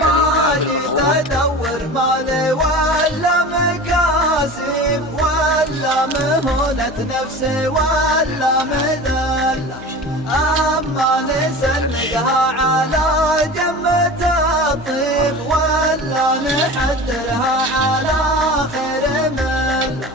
ما جيت ادور مالي ولا مكاسب ولا مهونة نفسي ولا مذلة، اما نسندها على جمة الطيب ولا نحدرها على خير ملة.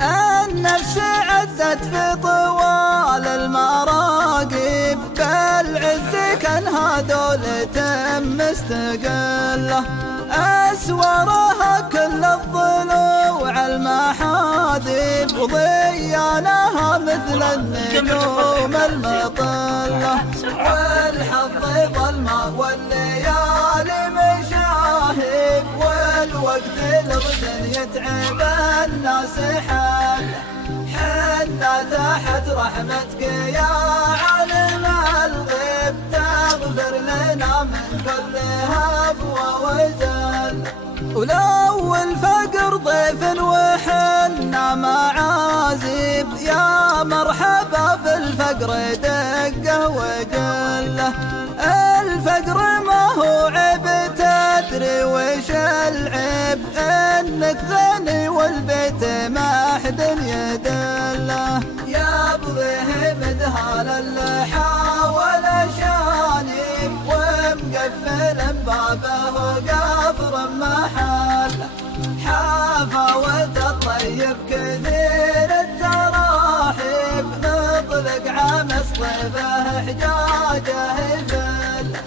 النفس عزت في طوال المراقب بالعز كانها دولة مستقلة، أسوارها كل الضلوع المحاذب وضيانها مثل النجوم المطلة، والحظ ظلمة والليالي مشاهب والوقت الغزل يتعب الناس حنا تحت رحمتك يا عالم الغيب تغفر لنا من كل هفوة وزل. ولو الفقر ضيف وحنا معازب يا مرحبا بالفقر دقه وجله، الفقر ما هو عيب تدري وش العيب انك غني والبيت ما حد يدله، يبغيه مدهال اللحى والاشانب ومقفل بابه قفر محله، حفاوة الطيب كثير التراحيب مطلق عمس ضيفه حجاجه فله،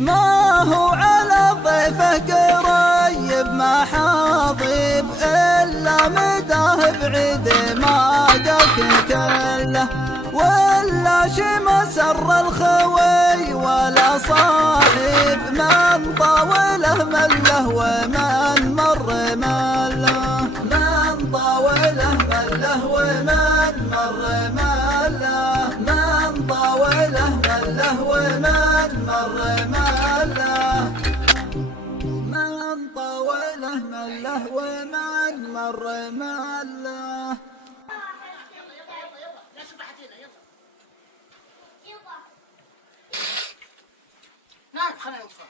ما هو على ضيفه قريب محاضيب إلا مداه بعيد ما جاك كله، ولا شي ما سر الخوي ولا صاحب من طاوله مله ومن مر مله، من طاوله مله ومن مر مله، من طاوله مله ومن مر مله، من طاوله مله ومن مر مله. نعم خلينا نتفرج.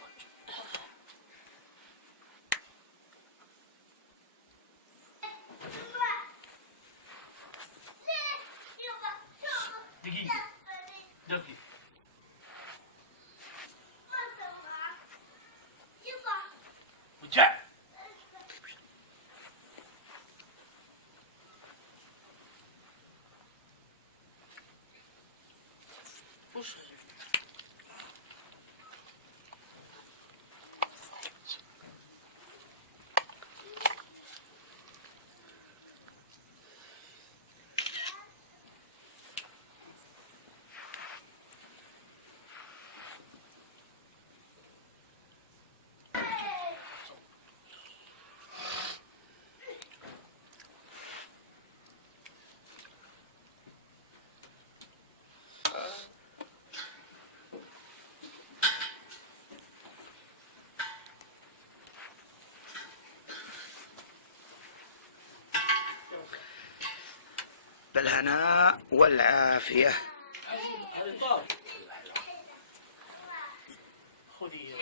دقيقة دقيقة وجع وش بالهناء والعافية. خذي